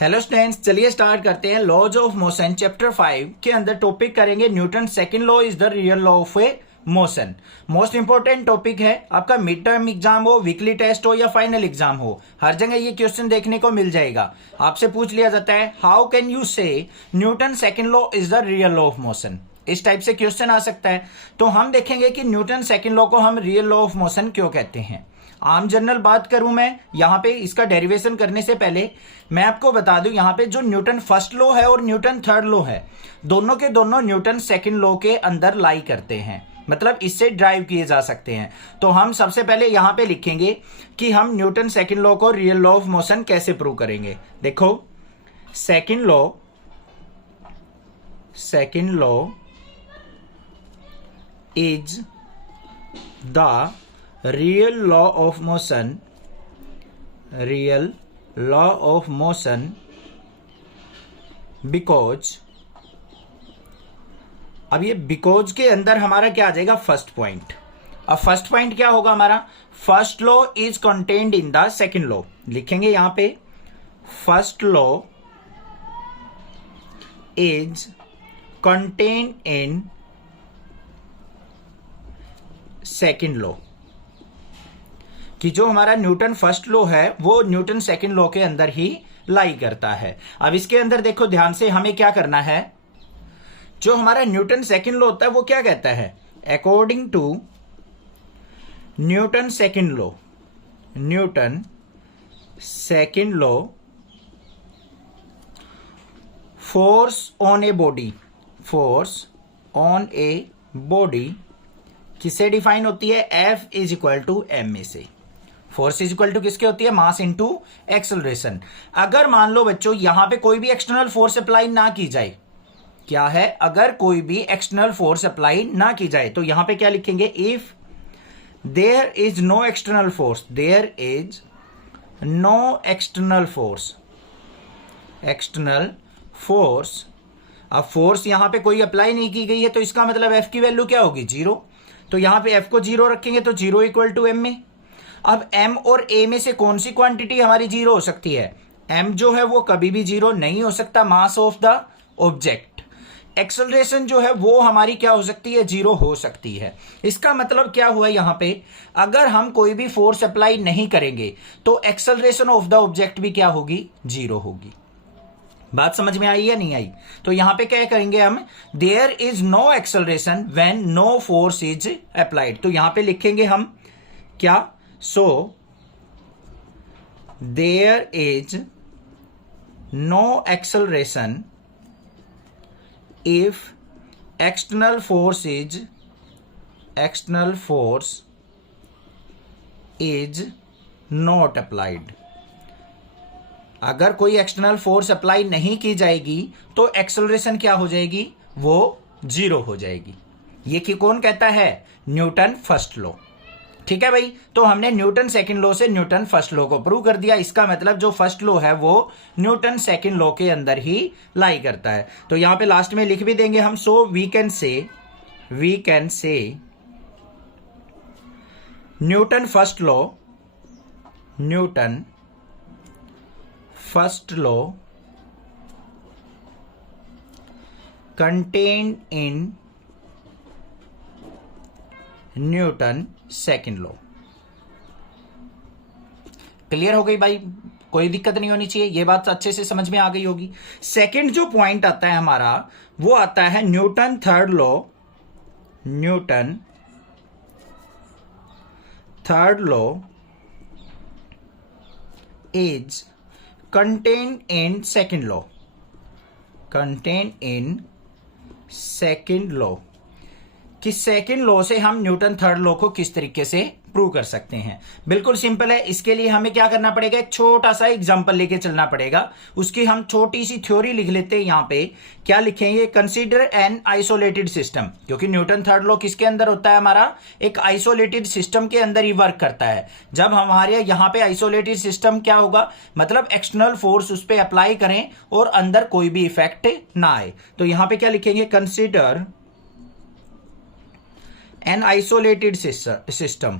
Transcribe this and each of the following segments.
Hello students, चलिए start करते हैं। लॉज ऑफ मोशन चैप्टर 5 के अंदर टॉपिक करेंगे Newton second law is the real law of A motion. Most important topic है। आपका मिड टर्म एग्जाम हो, वीकली टेस्ट हो या फाइनल एग्जाम हो, हर जगह ये क्वेश्चन देखने को मिल जाएगा। आपसे पूछ लिया जाता है हाउ कैन यू से Newton second law is the real law of motion. इस टाइप से क्वेश्चन आ सकता है। तो हम देखेंगे कि न्यूटन सेकंड लॉ को हम रियल लॉ ऑफ मोशन क्यों कहते हैं। आम जनरल बात करूं मैं यहां पे, इसका डेरिवेशन करने से पहले मैं आपको बता दूं यहां पे जो न्यूटन फर्स्ट लॉ है और न्यूटन थर्ड लॉ है, दोनों के दोनों न्यूटन सेकंड लॉ के अंदर लाई करते हैं, मतलब इससे ड्राइव किए जा सकते हैं। तो हम सबसे पहले यहां पे लिखेंगे कि हम न्यूटन सेकंड लॉ को रियल लॉ ऑफ मोशन कैसे प्रूव करेंगे। देखो, second law is the real law of motion because, अब ये बिकॉज के अंदर हमारा क्या आ जाएगा, फर्स्ट पॉइंट। अब फर्स्ट पॉइंट क्या होगा हमारा, first law is contained in the second law. लिखेंगे यहां पे first law is contained in second law, कि जो हमारा न्यूटन फर्स्ट लॉ है वो न्यूटन सेकंड लॉ के अंदर ही लाई करता है। अब इसके अंदर देखो ध्यान से, हमें क्या करना है, जो हमारा न्यूटन सेकंड लॉ होता है वो क्या कहता है, according to Newton second law force on a body किससे डिफाइन होती है, F is equal to m a से। फोर्स इज इक्वल टू किसके होती है, मास इनटू एक्सेलरेशन। अगर मान लो बच्चों यहां पे कोई भी एक्सटर्नल फोर्स अप्लाई ना की जाए, क्या है, अगर कोई भी एक्सटर्नल फोर्स अप्लाई ना की जाए तो यहां पे क्या लिखेंगे, if there is no external force, अब फोर्स यहां पे कोई अप्लाई नहीं की गई है तो इसका मतलब F की वैल्यू क्या होगी, 0। तो यहां पे F को 0 रखेंगे तो 0 इक्वल टू M में। अब M और A में से कौन सी क्वांटिटी हमारी 0 हो सकती है, M जो है वो कभी भी 0 नहीं हो सकता, mass of the object. Acceleration जो है वो हमारी क्या हो सकती है, 0 हो सकती है। इसका मतलब क्या हुआ यहां पे, अगर हम कोई भी फोर्स अप्लाई नहीं करेंगे तो एक्सेलरेशन ऑफ द ऑब्जेक्ट भी क्या होगी, 0 होगी। बात समझ में आई या नहीं आई। तो यहां पे क्या करेंगे हम, there is no acceleration when no force is applied. तो यहां पे लिखेंगे हम क्या, so there is no acceleration if external force is not applied. अगर कोई एक्सटर्नल फोर्स अप्लाई नहीं की जाएगी तो एक्सेलरेशन क्या हो जाएगी, वो 0 हो जाएगी। ये कि कौन कहता है, न्यूटन फर्स्ट लॉ। ठीक है भाई, तो हमने न्यूटन सेकंड लॉ से न्यूटन फर्स्ट लॉ को प्रूव कर दिया। इसका मतलब जो फर्स्ट लॉ है वो न्यूटन सेकंड लॉ के अंदर ही लाई करता है। तो यहां पे लास्ट में लिख भी देंगे हम, so we can say Newton first law contained in Newton second law. Clear हो गई भाई, कोई दिक्कत नहीं होनी चाहिए, ये बात अच्छे से समझ में आ गई होगी। सेकंड जो पॉइंट आता है हमारा वो आता है Newton third law is contained in second law, कि सेकंड लॉ से हम न्यूटन थर्ड लॉ को किस तरीके से प्रूव कर सकते हैं। बिल्कुल सिंपल है। इसके लिए हमें क्या करना पड़ेगा, एक छोटा सा एग्जांपल लेके चलना पड़ेगा। उसकी हम छोटी सी थ्योरी लिख लेते हैं। यहां पे क्या लिखेंगे, कंसीडर एन आइसोलेटेड सिस्टम, क्योंकि न्यूटन थर्ड लॉ किसके अंदर होता है, हमारा एक आइसोलेटेड सिस्टम के अंदर ही वर्क करता है। जब हमारे यहां पे आइसोलेटेड सिस्टम क्या होगा, मतलब एक्सटर्नल फोर्स उस पर अप्लाई करें और अंदर कोई भी इफेक्ट ना आए। तो यहां पे क्या लिखेंगे, consider an isolated system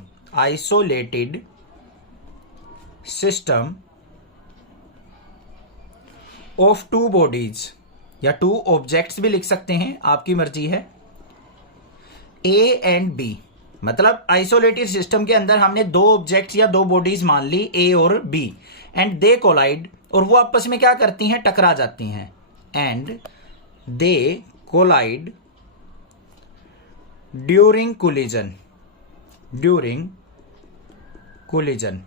of two bodies, या टू ऑब्जेक्ट्स भी लिख सकते हैं, आपकी मर्जी है, ए एंड बी, मतलब आइसोलेटेड सिस्टम के अंदर हमने दो ऑब्जेक्ट्स या दो बॉडीज मान ली ए और बी, एंड दे कोलाइड, और वो आपस में क्या करती हैं, टकरा जाती हैं, and they collide during collision, during collision.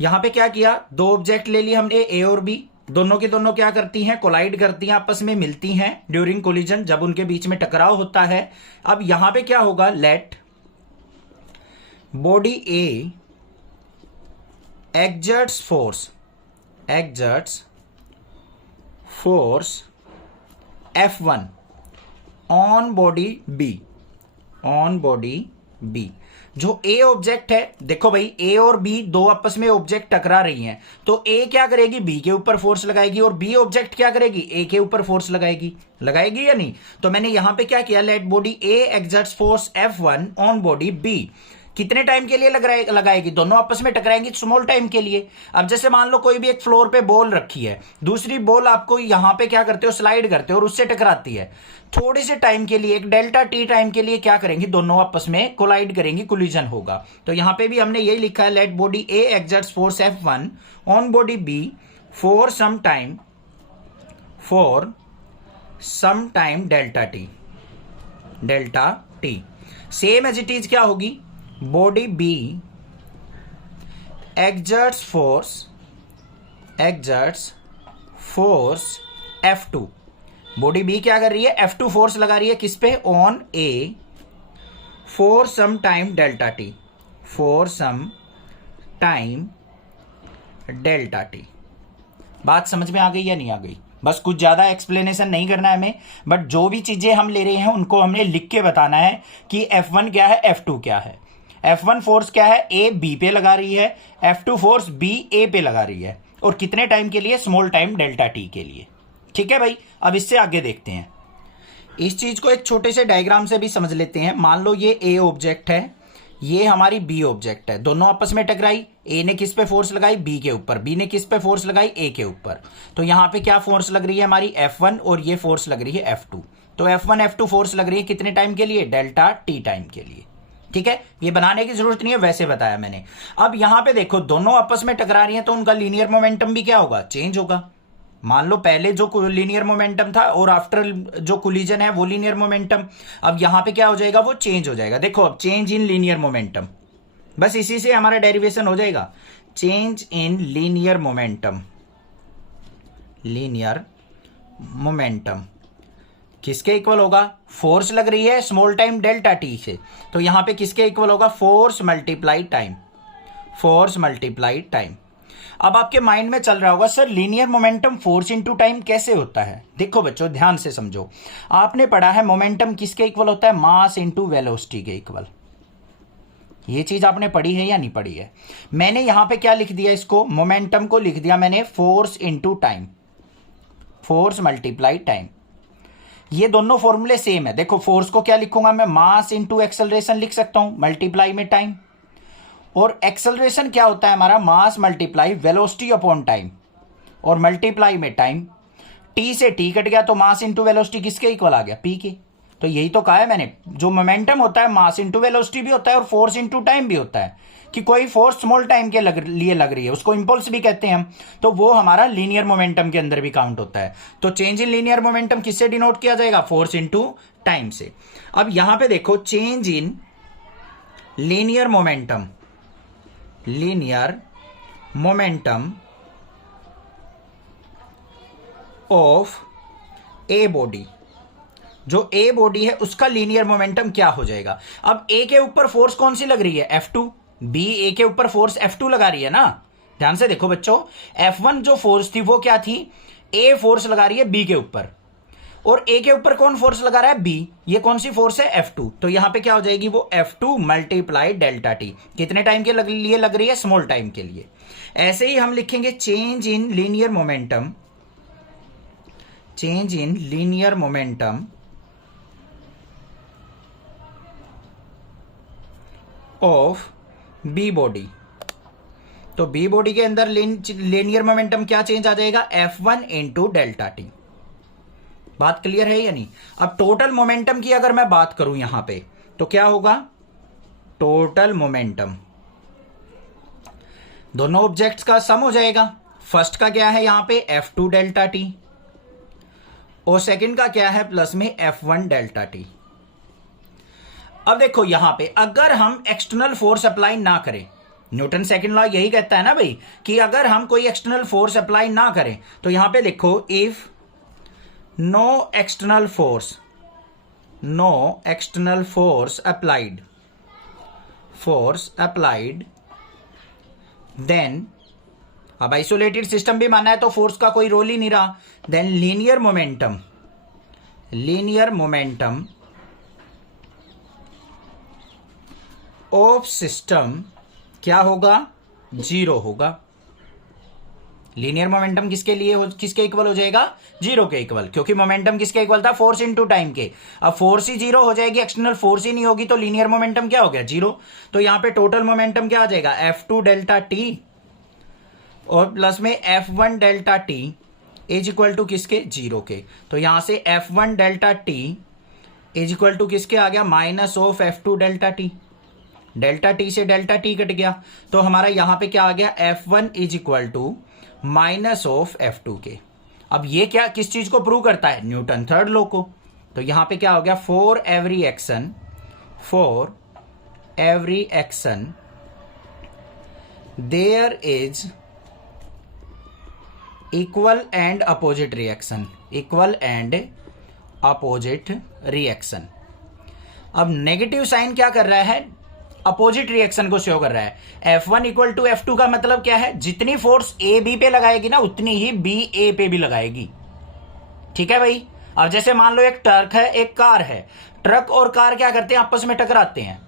यहां पे क्या किया, दो ऑब्जेक्ट ले लिए हमने ए और बी, दोनों की दोनों क्या करती हैं, कोलाइड करती हैं, आपस में मिलती हैं ड्यूरिंग कोलिजन, जब उनके बीच में टकराव होता है। अब यहां पे क्या होगा, let body A exerts force, exerts force F1 on body B, on body B. जो ए ऑब्जेक्ट है, देखो भाई ए और बी दो आपस में ऑब्जेक्ट टकरा रही हैं, तो ए क्या करेगी, बी के ऊपर फोर्स लगाएगी, और बी ऑब्जेक्ट क्या करेगी, ए के ऊपर फोर्स लगाएगी, लगाएगी या नहीं। तो मैंने यहां पे क्या किया, let body A exerts force F1 on body B. कितने टाइम के लिए लगाएगी, दोनों आपस में टकराएंगी स्मॉल टाइम के लिए। अब जैसे मान लो कोई भी एक फ्लोर पे बॉल रखी है, दूसरी बॉल आपको यहां पे क्या करते हो, स्लाइड करते हो और उससे टकराती है, थोड़े से टाइम के लिए, एक डेल्टा टी टाइम के लिए क्या करेंगी, दोनों आपस में कोलाइड करेंगी, कोलिजन होगा। तो यहां पे भी हमने यही लिखा है, let body A exerts force F1 on body B for some time, for some time delta t, delta t. Same as it is क्या होगी, body B exerts force F2, body B क्या कर रही है, F2 फोर्स लगा रही है किस पे, on A, for some time delta t, for some time delta t. बात समझ में आ गई या नहीं आ गई, बस कुछ ज्यादा एक्सप्लेनेशन नहीं करना है हमें, बट जो भी चीजें हम ले रहे हैं उनको हमने लिख के बताना है कि F1 क्या है, F2 क्या है। F1 फोर्स क्या है, ए बी पे लगा रही है, F2 फोर्स बी ए पे लगा रही है, और कितने टाइम के लिए, स्मॉल टाइम डेल्टा टी के लिए। ठीक है भाई, अब इससे आगे देखते हैं, इस चीज को एक छोटे से डायग्राम से भी समझ लेते हैं। मान लो ये ए ऑब्जेक्ट है, ये हमारी बी ऑब्जेक्ट है, दोनों आपस में टकराई, ए ने किस पे फोर्स लगाई, बी के ऊपर, बी ने किस पे फोर्स लगाई, ए के ऊपर। तो यहां पे क्या फोर्स लग रही है हमारी, F1, और ये फोर्स लग रही है F2। तो F1 F2 फोर्स लग रही है कितने टाइम के लिए, डेल्टा टी टाइम के लिए। ठीक है, ये बनाने की जरूरत नहीं है, वैसे बताया मैंने। अब यहां पे देखो दोनों आपस में टकरा रही हैं, तो उनका लीनियर मोमेंटम भी क्या होगा, चेंज होगा। मान लो पहले जो लीनियर मोमेंटम था और आफ्टर जो कोलिजन है वो लीनियर मोमेंटम, अब यहां पे क्या हो जाएगा, वो चेंज हो जाएगा। देखो अब चेंज इन लीनियर मोमेंटम, बस इसी से हमारा डेरिवेशन हो जाएगा, change in linear momentum, linear momentum किसके इक्वल होगा, फोर्स लग रही है स्मॉल टाइम डेल्टा टी से, तो यहां पे किसके इक्वल होगा, force multiply time, force multiply time. अब आपके माइंड में चल रहा होगा, sir linear momentum force into time कैसे होता है। देखो बच्चों ध्यान से समझो, आपने पढ़ा है मोमेंटम किसके इक्वल होता है, मास इनटू वेलोसिटी के इक्वल। ये चीज आपने पढ़ी है या नहीं पढ़ी है। मैंने यहां पे क्या लिख दिया, इसको मोमेंटम को लिख दिया मैंने force into time, force multiply time. ये दोनों फॉर्मूले सेम है। देखो फोर्स को क्या लिखूंगा मैं, मास इनटू एक्सेलरेशन लिख सकता हूं, मल्टीप्लाई में टाइम, और एक्सेलरेशन क्या होता है हमारा, मास मल्टीप्लाई वेलोसिटी अपॉन टाइम, और मल्टीप्लाई में टाइम। टी से टी कट गया तो मास इंटू वेलोसिटी किसके इक्वल आ गया, पी के। तो यही तो कहा है मैंने, जो मोमेंटम होता है मास इंटू वेलोसिटी भी होता है और फोर्स इंटू टाइम भी होता है, कि कोई फोर्स स्मॉल टाइम के लिए लग रही है उसको इंपल्स भी कहते हैं हम, तो वो हमारा लीनियर मोमेंटम के अंदर भी काउंट होता है। तो चेंज इन लीनियर मोमेंटम किससे डिनोट किया जाएगा, फोर्स इंटू टाइम से। अब यहां पे देखो change in linear momentum, linear momentum of a body, जो ए बॉडी है उसका लीनियर मोमेंटम क्या हो जाएगा। अब ए के ऊपर फोर्स कौन सी लग रही है, F2, बी ए के ऊपर फोर्स F2 लगा रही है ना। ध्यान से देखो बच्चों, F1 जो फोर्स थी वो क्या थी, ए फोर्स लगा रही है बी के ऊपर, और ए के ऊपर कौन फोर्स लगा रहा है, बी। ये कौन सी फोर्स है, F2। तो यहां पे क्या हो जाएगी, वो F2 मल्टीप्लाई डेल्टा टी, कितने टाइम के लिए लग रही है, स्मॉल टाइम के लिए। ऐसे ही हम लिखेंगे change in linear momentum, change in linear momentum of B body, तो बी बॉडी के अंदर लीनियर मोमेंटम क्या चेंज आ जाएगा, F1 इंटू डेल्टा टी। बात क्लियर है या नहीं। अब टोटल मोमेंटम की अगर मैं बात करूं यहां पे तो क्या होगा, टोटल मोमेंटम दोनों ऑब्जेक्ट्स का सम हो जाएगा। फर्स्ट का क्या है यहां पे F2 डेल्टा टी और सेकंड का क्या है प्लस में F1 डेल्टा टी। अब देखो यहां पे अगर हम एक्सटर्नल फोर्स अप्लाई ना करें, न्यूटन सेकंड लॉ यही कहता है ना भाई कि अगर हम कोई एक्सटर्नल फोर्स अप्लाई ना करें तो यहां पे लिखो if no external force applied then, अब आइसोलेटेड सिस्टम भी माना है तो फोर्स का कोई रोल ही नहीं रहा, then linear momentum of system क्या होगा, जीरो होगा। लीनियर मोमेंटम किसके इक्वल हो जाएगा, जीरो के इक्वल, क्योंकि मोमेंटम किसके इक्वल था, फोर्स इनटू टाइम के। अब फोर्स ही जीरो हो जाएगी, एक्सटर्नल फोर्स ही नहीं होगी तो लीनियर मोमेंटम क्या हो गया, जीरो। तो यहां पे टोटल मोमेंटम क्या आ जाएगा, F2 डेल्टा टी और प्लस में F1 delta t is equal to किसके, जीरो के। तो यहां से F1 delta t is equal to किसके आ गया, minus of F2 delta t. Delta t से डेल्टा टी कट गया तो हमारा यहां पे क्या आ गया, F1 is equal to minus of F2 के। अब ये क्या किस चीज को प्रूव करता है, न्यूटन थर्ड लॉ को। तो यहां पे क्या हो गया, for every action there is equal and opposite reaction. अब नेगेटिव साइन क्या कर रहा है, अपोजिट रिएक्शन को शो कर रहा है। F1 इक्वल टू F2 का मतलब क्या है, जितनी फोर्स A B पे लगाएगी ना उतनी ही B A पे भी लगाएगी। ठीक है भाई। अब जैसे मान लो एक ट्रक है एक कार है, ट्रक और कार क्या करते हैं, आपस में टकराते हैं।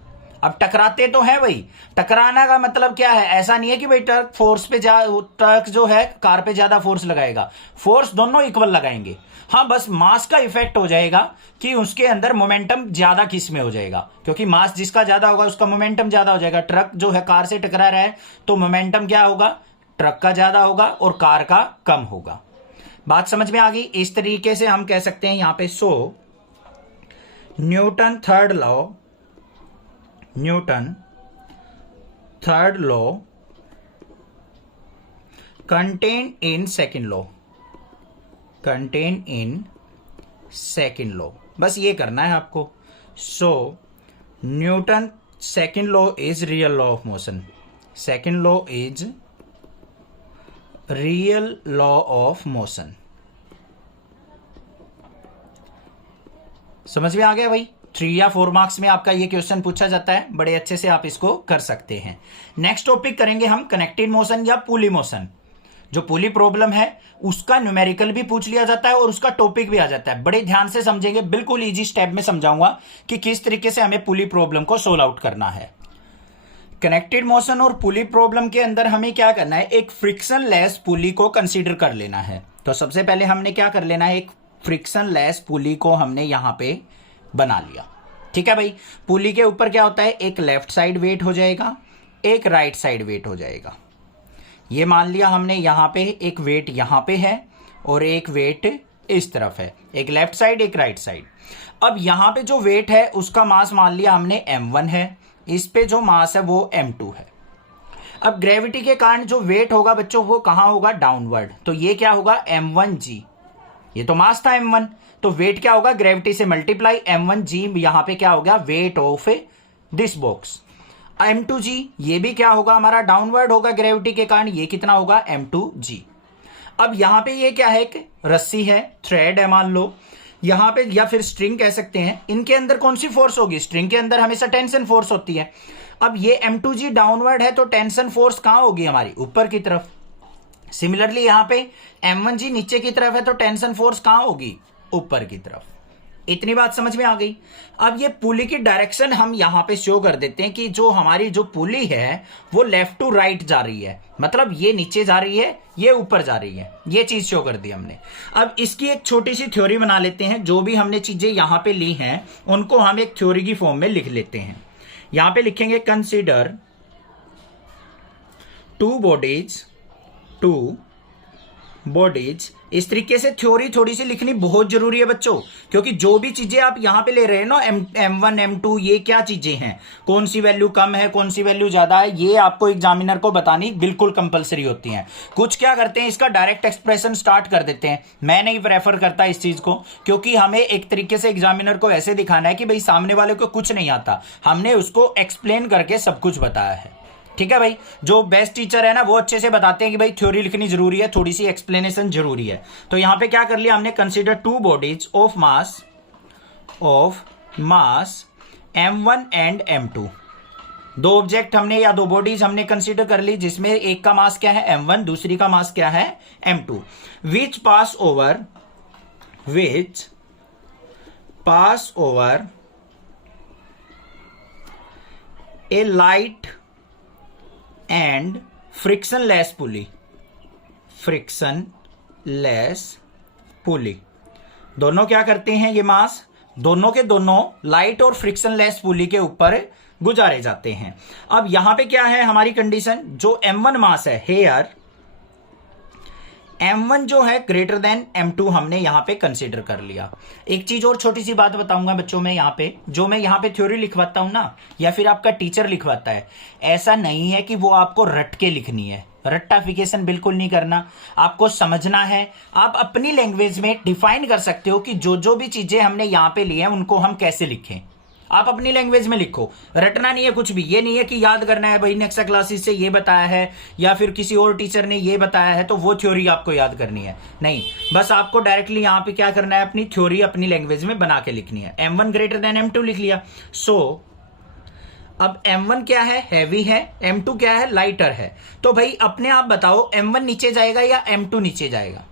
अब टकराते तो है भाई, टकराना का मतलब क्या है, ऐसा नहीं है कि भाई ट्रक जो है कार पे ज्यादा फोर्स लगाएगा, फोर्स दोनों इक्वल लगाएंगे। हाँ बस मास का इफेक्ट हो जाएगा कि उसके अंदर मोमेंटम ज्यादा किस में हो जाएगा, क्योंकि मास जिसका ज्यादा होगा उसका मोमेंटम ज्यादा हो जाएगा। ट्रक जो है कार से टकरा रहा है तो मोमेंटम क्या होगा, ट्रक का ज्यादा होगा और कार का कम होगा। बात समझ में आ गई। इस तरीके से हम कह सकते हैं यहां पे, so Newton third law contain in second law, बस ये करना है आपको। So Newton second law is real law of motion, second law is real law of motion. समझ में आ गया भाई। 3 या 4 मार्क्स में आपका ये क्वेश्चन पूछा जाता है, बड़े अच्छे से आप इसको कर सकते हैं। नेक्स्ट टॉपिक करेंगे हम कनेक्टेड मोशन या पुली मोशन। जो पुली प्रॉब्लम है उसका न्यूमेरिकल भी पूछ लिया जाता है और उसका टॉपिक भी आ जाता है। बड़े ध्यान से समझेंगे, बिल्कुल इजी स्टेप में समझाऊंगा कि किस तरीके से हमें पुली प्रॉब्लम को सोल्व आउट करना है। कनेक्टेड मोशन और पुली प्रॉब्लम के अंदर हमें क्या करना है, एक फ्रिक्शन लेस पुली को कंसीडर कर लेना है। तो सबसे पहले हमने क्या कर लेना है, एक फ्रिक्शन लेस पुली को हमने यहां पे बना लिया। ठीक है भाई। पुली के ऊपर क्या होता है, एक लेफ्ट साइड वेट हो जाएगा, एक राइट साइड वेट हो जाएगा। ये मान लिया हमने यहां पे एक वेट यहां पे है और एक वेट इस तरफ है, एक लेफ्ट साइड एक राइट साइड। अब यहां पे जो वेट है उसका मास मान लिया हमने m1 है, इस पे जो मास है वो m2 है। अब ग्रेविटी के कारण जो वेट होगा बच्चों वो कहां होगा, डाउनवर्ड। तो ये क्या होगा, m1g, ये तो मास था m1, तो वेट क्या होगा, ग्रेविटी से मल्टीप्लाई m1g, यहां पे क्या हो गया, weight of this box. m2g ये भी क्या होगा, हमारा डाउनवर्ड होगा ग्रेविटी के कारण, ये कितना होगा, m2g। अब यहां पे ये क्या है, एक रस्सी है, थ्रेड है मान लो यहां पे, या फिर स्ट्रिंग कह सकते हैं। इनके अंदर कौन सी फोर्स होगी, स्ट्रिंग के अंदर हमेशा टेंशन फोर्स होती है। अब ये m2g डाउनवर्ड है तो टेंशन फोर्स कहां होगी, हमारी ऊपर की तरफ। सिमिलरली यहां पे m1g नीचे की तरफ है तो टेंशन फोर्स कहां होगी, ऊपर की तरफ। इतनी बात समझ में आ गई। अब ये पुली की डायरेक्शन हम यहां पे शो कर देते हैं कि जो हमारी जो पुली है वो लेफ्ट टू राइट जा रही है, मतलब ये नीचे जा रही है ये ऊपर जा रही है, ये चीज शो कर दी हमने। अब इसकी एक छोटी सी थ्योरी बना लेते हैं, जो भी हमने चीजें यहां पे ली हैं उनको हम एक थ्योरी की फॉर्म में लिख लेते हैं। यहां पे लिखेंगे कंसीडर टू बॉडीज इस तरीके से थ्योरी थोड़ी सी लिखनी बहुत जरूरी है बच्चों, क्योंकि जो भी चीजें आप यहां पे ले रहे हैं ना, M1 M2 ये क्या चीजें हैं, कौन सी वैल्यू कम है कौन सी वैल्यू ज्यादा है, ये आपको एग्जामिनर को बतानी बिल्कुल कंपलसरी होती है। कुछ क्या करते हैं, इसका डायरेक्ट एक्सप्रेशन स्टार्ट कर देते हैं। मैं नहीं प्रेफर करता इस चीज को, क्योंकि हमें एक तरीके से एग्जामिनर को ऐसे दिखाना है कि भाई सामने वाले को कुछ नहीं आता, हमने उसको एक्सप्लेन करके सब कुछ बताया है। ठीक है भाई, जो बेस्ट टीचर है ना वो अच्छे से बताते हैं कि भाई थ्योरी लिखनी जरूरी है, थोड़ी सी एक्सप्लेनेशन जरूरी है। तो यहां पे क्या कर लिया हमने, consider two bodies of mass M1 and M2। दो ऑब्जेक्ट हमने या दो बॉडीज हमने कंसीडर कर ली, जिसमें एक का मास क्या है M1, दूसरी का मास क्या है M2, which pass over a light and frictionless pulley. दोनों क्या करते हैं, ये मास दोनों के दोनों लाइट और फ्रिक्शनलेस पुली के ऊपर गुजारे जाते हैं। अब यहां पे क्या है हमारी कंडीशन, जो M1 मास है हेयर M1 जो है ग्रेटर देन M2 हमने यहां पे कंसीडर कर लिया। एक चीज और छोटी सी बात बताऊंगा बच्चों में, यहां पे जो मैं यहां पे थ्योरी लिखवाता हूं ना, या फिर आपका टीचर लिखवाता है, ऐसा नहीं है कि वो आपको रट के लिखनी है, रट्टाफिकेशन बिल्कुल नहीं करना, आपको समझना है। आप अपनी लैंग्वेज में डिफाइन कर सकते हो कि जो जो भी चीजें हमने यहां पे ली है उनको हम कैसे लिखें, आप अपनी लैंग्वेज में लिखो, रटना नहीं है कुछ भी। ये नहीं है कि याद करना है भाई नेक्स्ट क्लासेस से ये बताया है या फिर किसी और टीचर ने ये बताया है तो वो थ्योरी आपको याद करनी है, नहीं, बस आपको डायरेक्टली यहां पे क्या करना है, अपनी थ्योरी अपनी लैंग्वेज में बना के लिखनी है। M1 ग्रेटर देन M2 लिख लिया। सो अब M1 क्या है, हैवी है, M2 क्या है, लाइटर है। तो भाई अपने आप बताओ M1 नीचे जाएगा या M2 नीचे जाएगा।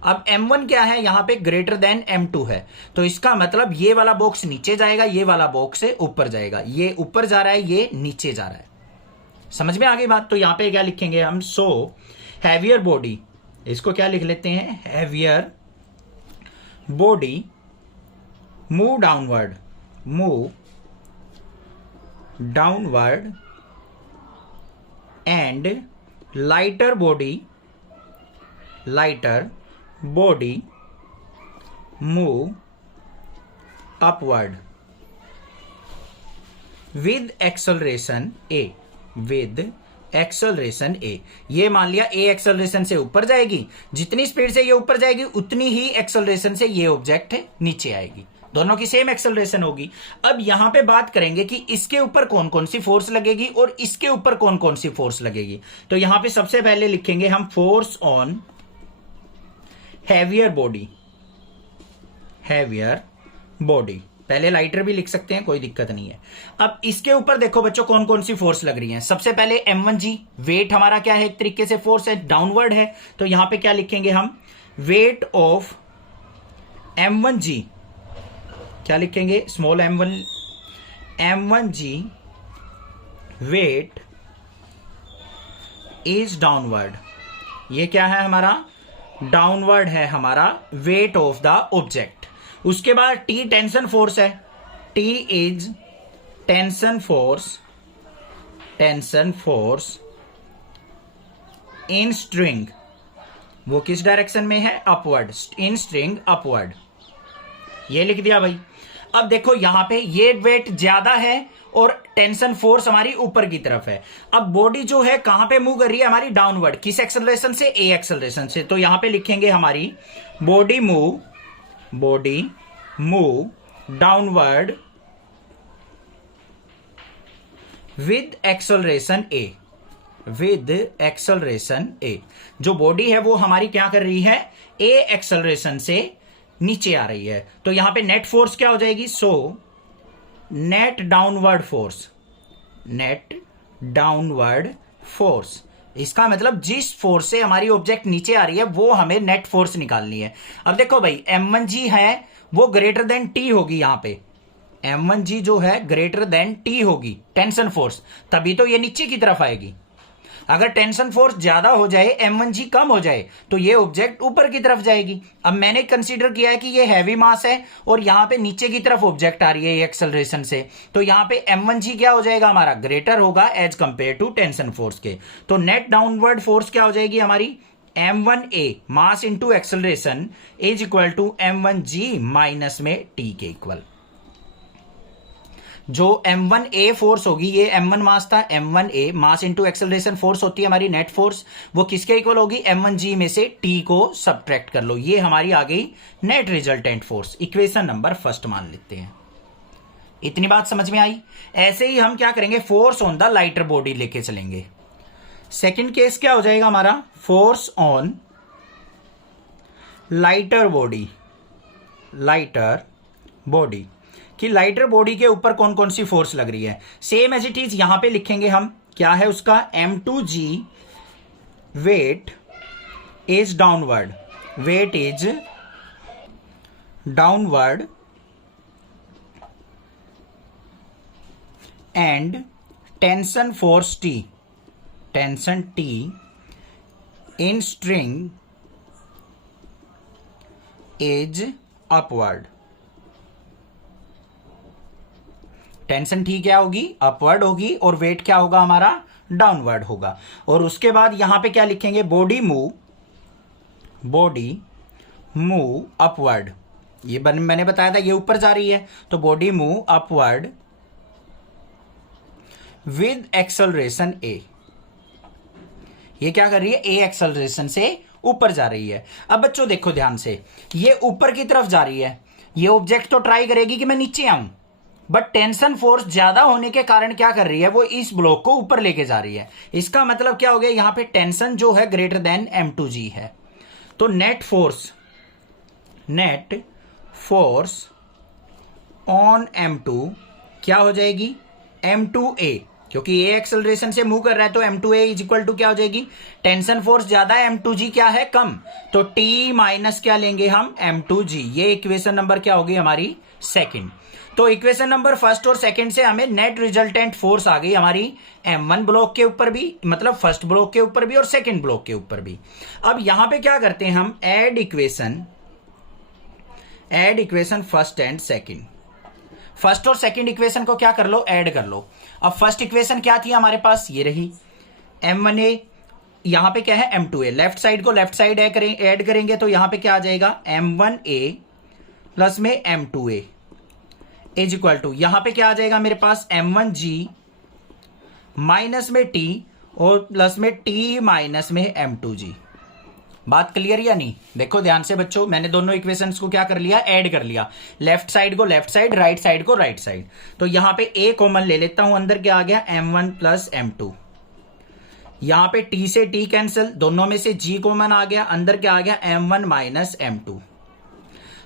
अब M1 क्या है, यहां पे ग्रेटर देन M2 है, तो इसका मतलब ये वाला बॉक्स नीचे जाएगा, ये वाला बॉक्स ऊपर जाएगा, ये ऊपर जा रहा है ये नीचे जा रहा है। समझ में आ गई बात। तो यहां पे क्या लिखेंगे हम, सो हैवियर बॉडी, इसको क्या लिख लेते हैं, heavier body move downward and lighter body move upward with acceleration a. ये मान लिया ए एक्सेलरेशन से ऊपर जाएगी, जितनी स्पीड से ये ऊपर जाएगी उतनी ही एक्सेलरेशन से ये ऑब्जेक्ट नीचे आएगी, दोनों की सेम एक्सेलरेशन होगी। अब यहां पे बात करेंगे कि इसके ऊपर कौन कौन सी फोर्स लगेगी और इसके ऊपर कौन कौन सी फोर्स लगेगी। तो यहां पे सबसे पहले लिखेंगे हम फोर्स ऑन हैवियर बॉडी, पहले लाइटर भी लिख सकते हैं, कोई दिक्कत नहीं है। अब इसके ऊपर देखो बच्चों कौन कौन सी फोर्स लग रही है। सबसे पहले M1G, वेट हमारा क्या है, एक तरीके से फोर्स है, डाउनवर्ड है, तो यहां पे क्या लिखेंगे हम, वेट ऑफ M1G, क्या लिखेंगे, small M1G wait is downward. ये क्या है हमारा, डाउनवर्ड है हमारा वेट ऑफ द ऑब्जेक्ट। उसके बाद T टेंशन फोर्स है, T is tension force in string, वो किस डायरेक्शन में है, अपवर्ड, इन स्ट्रिंग अपवर्ड, ये लिख दिया भाई। अब देखो यहां पे ये वेट ज्यादा है और टेंशन फोर्स हमारी ऊपर की तरफ है। अब बॉडी जो है कहां पे मूव कर रही है हमारी, डाउनवर्ड, किस एक्सेलरेशन से, ए एक्सेलरेशन से। तो यहां पे लिखेंगे हमारी body move downward with acceleration a. जो बॉडी है वो हमारी क्या कर रही है, ए एक्सेलरेशन से नीचे आ रही है। तो यहां पे नेट फोर्स क्या हो जाएगी, सो नेट डाउनवर्ड फोर्स। इसका मतलब जिस फोर्स से हमारी ऑब्जेक्ट नीचे आ रही है वो हमें नेट फोर्स निकालनी है। अब देखो भाई M1G है वो ग्रेटर देन T होगी, यहां पे M1G जो है ग्रेटर देन T होगी टेंशन फोर्स, तभी तो ये नीचे की तरफ आएगी। अगर टेंशन फोर्स ज्यादा हो जाए, m1g कम हो जाए, तो ये ऑब्जेक्ट ऊपर की तरफ जाएगी। अब मैंने कंसीडर किया है कि ये हैवी मास है और यहां पे नीचे की तरफ ऑब्जेक्ट आ रही है एक्सेलरेशन से, तो यहां पे m1g क्या हो जाएगा हमारा, ग्रेटर होगा as compare to tension force के। तो नेट डाउनवर्ड फोर्स क्या हो जाएगी हमारी, m1a mass into acceleration is equal to m1g minus में t के इक्वल। जो m1a फोर्स होगी, ये m1 मास था, m1a mass into acceleration force होती है हमारी नेट फोर्स, वो किसके इक्वल होगी, m1g में से t को सब्ट्रैक्ट कर लो, ये हमारी आ गई net resultant force. Equation number first मान लेते हैं। इतनी बात समझ में आई। ऐसे ही हम क्या करेंगे, force on the lighter body लेके चलेंगे। सेकेंड केस क्या हो जाएगा हमारा, force on lighter body, lighter body कि लाइटर बॉडी के ऊपर कौन कौन सी फोर्स लग रही है। सेम एज इट इज यहां पे लिखेंगे हम, क्या है उसका, m2g weight is downward, weight is downward and tension force T, tension T in string is upward. Tension T क्या होगी, अपवर्ड होगी, और वेट क्या होगा हमारा, डाउनवर्ड होगा। और उसके बाद यहां पे क्या लिखेंगे, बॉडी मूव अपवर्ड। ये मैंने बताया था ये ऊपर जा रही है, तो body move upward with acceleration a। ये क्या कर रही है, a एक्सेलरेशन से ऊपर जा रही है। अब बच्चों देखो ध्यान से, ये ऊपर की तरफ जा रही है, ये ऑब्जेक्ट तो ट्राई करेगी कि मैं नीचे आऊं, बट टेंशन फोर्स ज्यादा होने के कारण क्या कर रही है, वो इस ब्लॉक को ऊपर लेके जा रही है। इसका मतलब क्या हो गया, यहां पे टेंशन जो है ग्रेटर देन m2g है। तो नेट फोर्स ऑन m2 क्या हो जाएगी, m2a, क्योंकि a एक्सेलरेशन से मूव कर रहा है, तो m2a इज इक्वल टू क्या हो जाएगी, टेंशन फोर्स ज्यादा है, m2g क्या है, कम, तो t माइनस क्या लेंगे हम, m2g। ये इक्वेशन नंबर क्या होगी हमारी, सेकंड। तो इक्वेशन नंबर फर्स्ट और सेकंड से हमें नेट रिजल्टेंट फोर्स आ गई हमारी m1 ब्लॉक के ऊपर भी, मतलब फर्स्ट ब्लॉक के ऊपर भी और सेकंड ब्लॉक के ऊपर भी। अब यहां पे क्या करते हैं हम, add equation first and second. First और सेकंड इक्वेशन को क्या कर लो, ऐड कर लो। अब फर्स्ट इक्वेशन क्या थी हमारे पास, ये रही m1a, यहां पे क्या है m2a, लेफ्ट साइड को लेफ्ट साइड ऐड करेंगे तो यहां पे क्या आ जाएगा, m1a प्लस में m2a इज इक्वल टू, यहां पे क्या आ जाएगा मेरे पास, m1g माइनस में t और प्लस में t माइनस में m2g। बात क्लियर या नहीं, देखो ध्यान से बच्चों, मैंने दोनों इक्वेशंस को क्या कर लिया, ऐड कर लिया, लेफ्ट साइड को लेफ्ट साइड, राइट साइड को राइट साइड। तो यहां पे a कॉमन ले लेता हूं, अंदर क्या आ गया, m1 प्लस m2, यहां पे t से t कैंसिल, दोनों में से g कॉमन आ गया, अंदर क्या आ गया, m1 माइनस m2।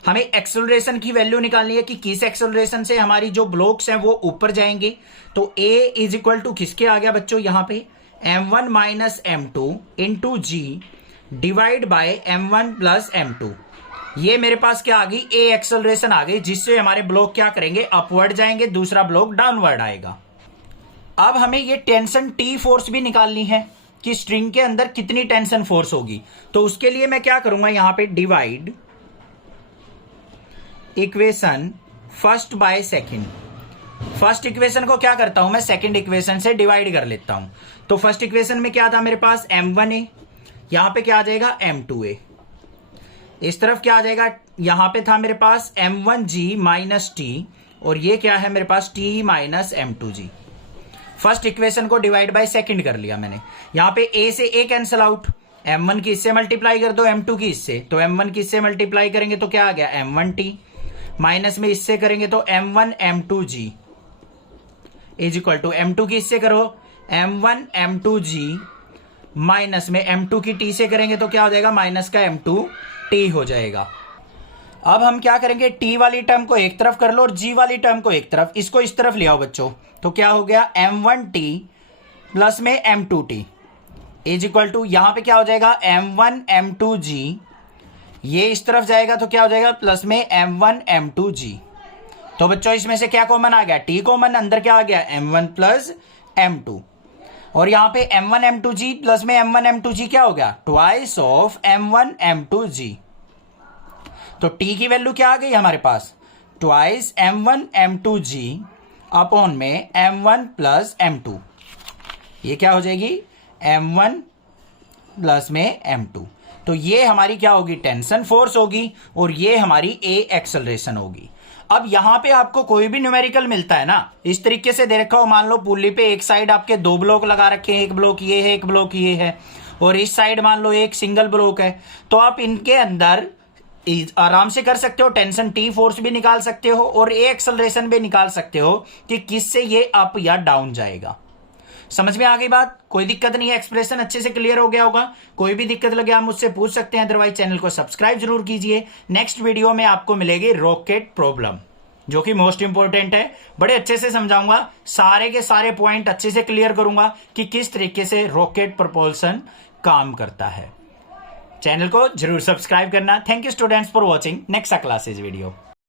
हमें एक्सेलरेशन की वैल्यू निकालनी है कि किस एक्सेलरेशन से हमारी जो ब्लॉक्स हैं वो ऊपर जाएंगे। तो a इज इक्वल टू किसके आ गया बच्चों, यहां पे m1 minus m2 into g divide by m1 plus m2। ये मेरे पास क्या आ गई, a एक्सेलरेशन आ गई, जिससे हमारे ब्लॉक क्या करेंगे, अपवर्ड जाएंगे, दूसरा ब्लॉक डाउनवर्ड आएगा। अब हमें ये टेंशन T फोर्स भी निकालनी है कि स्ट्रिंग के अंदर कितनी टेंशन फोर्स होगी। तो उसके लिए मैं क्या करूंगा, यहां पे divide equation first by second. First equation को क्या करता हूं मैं, सेकंड इक्वेशन से डिवाइड कर लेता हूं। तो फर्स्ट इक्वेशन में क्या था मेरे पास, m1a, यहां पे क्या आ जाएगा, m2a, इस तरफ क्या आ जाएगा, यहां पे था मेरे पास m1g माइनस t, और ये क्या है मेरे पास, t minus m2g। First equation को डिवाइड बाय सेकंड कर लिया मैंने। यहां पे a से a कैंसिल आउट, m1 की इससे मल्टीप्लाई कर दो, m2 की इससे, तो m1 की इससे मल्टीप्लाई करेंगे तो क्या आ गया, m1t, माइनस में इससे करेंगे तो m1 m2g is equal to, m2 की इससे करो m1 m2g, माइनस में m2 की t से करेंगे तो क्या हो जाएगा, माइनस का m2t हो जाएगा। अब हम क्या करेंगे, t वाली टर्म को एक तरफ कर लो और g वाली टर्म को एक तरफ, इसको इस तरफ ले आओ बच्चों। तो क्या हो गया, m1t प्लस में m2t इज इक्वल टू, यहां पे क्या हो जाएगा, m1 m2g, ये इस तरफ जाएगा तो क्या हो जाएगा, प्लस में m1 m2g। तो बच्चों इसमें से क्या कॉमन आ गया, t कॉमन, अंदर क्या आ गया, m1 प्लस m2। और यहां पे m1 m2g प्लस में m1 m2g क्या हो गया, ट्वाइस ऑफ m1 m2g। तो t की वैल्यू क्या आ गई हमारे पास, ट्वाइस m1 m2g अपॉन में m1 प्लस m2। ये क्या हो जाएगी, m1 प्लस में m2। तो ये हमारी क्या होगी, टेंशन फोर्स होगी, और ये हमारी a एक्सेलरेशन होगी। अब यहां पे आपको कोई भी न्यूमेरिकल मिलता है ना, इस तरीके से दे रखा हो, मान लो पुल्ली पे एक साइड आपके 2 ब्लॉक लगा रखे हैं, एक ब्लॉक ये है, एक ब्लॉक ये है, और इस साइड मान लो एक सिंगल ब्लॉक है, तो आप इनके अंदर आराम से कर सकते हो, टेंशन टी फोर्स भी निकाल सकते हो और ए एक्सेलरेशन भी निकाल सकते हो कि किससे ये अप या डाउन जाएगा। समझ में आ गई बात, कोई दिक्कत नहीं है, एक्सप्रेशन अच्छे से क्लियर हो गया होगा। कोई भी दिक्कत लगे आप मुझसे पूछ सकते हैं, अदरवाइज चैनल को सब्सक्राइब जरूर कीजिए। नेक्स्ट वीडियो में आपको मिलेगी रॉकेट प्रॉब्लम, जो कि मोस्ट इंपॉर्टेंट है। बड़े अच्छे से समझाऊंगा, सारे के सारे पॉइंट अच्छे से क्लियर करूंगा कि किस तरीके से रॉकेट प्रपोल्सन काम करता है। चैनल को जरूर सब्सक्राइब करना। Thank you students for watching next classes video.